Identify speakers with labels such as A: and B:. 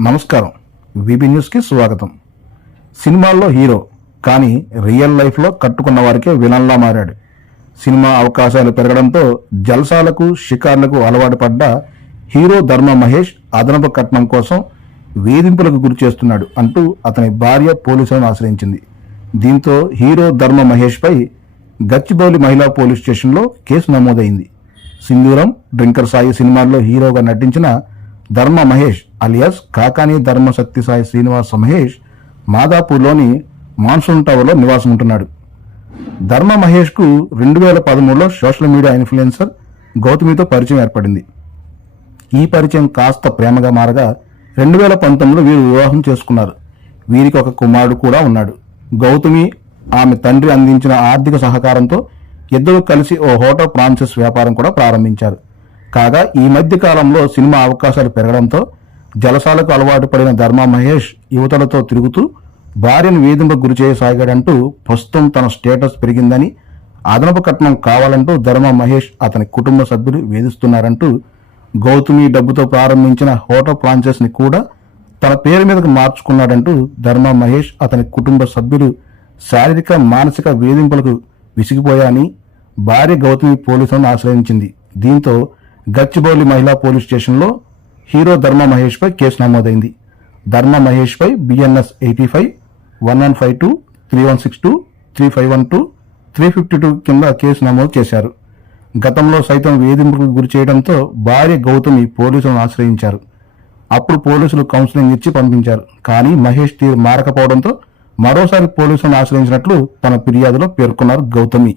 A: నమస్కారం. విబి న్యూస్కి స్వాగతం. సినిమాల్లో హీరో కానీ రియల్ లైఫ్లో కట్టుకున్న వారికే విలన్లా మారాడు. సినిమా అవకాశాలు పెరగడంతో జల్సాలకు షికార్లకు అలవాటు పడ్డ హీరో ధర్మ మహేష్ అదనపు కట్నం కోసం వేధింపులకు గురి చేస్తున్నాడు అంటూ అతని భార్య పోలీసులను ఆశ్రయించింది. దీంతో హీరో ధర్మ మహేష్పై గచ్చిబౌలి మహిళా పోలీస్ స్టేషన్లో కేసు నమోదైంది. సింధూరం డ్రింకర్ సాయి సినిమాల్లో హీరోగా నటించిన ధర్మ మహేష్ అలియాస్ కాకాని ధర్మ శక్తి సాయి శ్రీనివాస మహేష్ మాదాపూర్లోని మాన్సూన్ టవర్లో నివాసం ఉంటున్నాడు. ధర్మ మహేష్కు రెండు వేల పదమూడులో సోషల్ మీడియా ఇన్ఫ్లుయెన్సర్ గౌతమితో పరిచయం ఏర్పడింది. ఈ పరిచయం కాస్త ప్రేమగా మారగా రెండు వేల పంతొమ్మిదిలో వీరు వివాహం చేసుకున్నారు. వీరికి ఒక కుమారుడు కూడా ఉన్నాడు. గౌతమి ఆమె తండ్రి అందించిన ఆర్థిక సహకారంతో ఇద్దరు కలిసి ఓ హోటల్ ప్రాన్సెస్ వ్యాపారం కూడా ప్రారంభించారు. కాగా ఈ మధ్య కాలంలో సినిమా అవకాశాలు పెరగడంతో జలసాలకు అలవాటు పడిన ధర్మ మహేష్ యువతలతో తిరుగుతూ భార్యను వేధింపు గురి చేయసాగాడంటూ ప్రస్తుతం తన స్టేటస్ పెరిగిందని అదనపు కట్నం కావాలంటూ ధర్మ మహేష్ అతని కుటుంబ సభ్యులు వేధిస్తున్నారంటూ గౌతమి డబ్బుతో ప్రారంభించిన హోటల్ ఫ్రాంచైజ్ని కూడా తన పేరు మీదకు మార్చుకున్నాడంటూ ధర్మ మహేష్ అతని కుటుంబ సభ్యులు శారీరక మానసిక వేధింపులకు విసిగిపోయాని భార్య గౌతమి పోలీసులను ఆశ్రయించింది. దీంతో గచ్చిబౌలి మహిళా పోలీస్ స్టేషన్లో హీరో ధర్మ మహేష్ పై కేసు నమోదైంది. ధర్మ మహేష్ పై BNS eighty five one one five two three one six two three five one two three fifty two కింద కేసు నమోదు చేశారు. గతంలో సైతం వేధింపులకు గురి చేయడంతో భార్య గౌతమి పోలీసులను ఆశ్రయించారు. అప్పుడు పోలీసులు కౌన్సిలింగ్ ఇచ్చి పంపించారు. కానీ మహేష్ తీరు మారకపోవడంతో మరోసారి పోలీసులను ఆశ్రయించినట్లు తన ఫిర్యాదులో పేర్కొన్నారు గౌతమి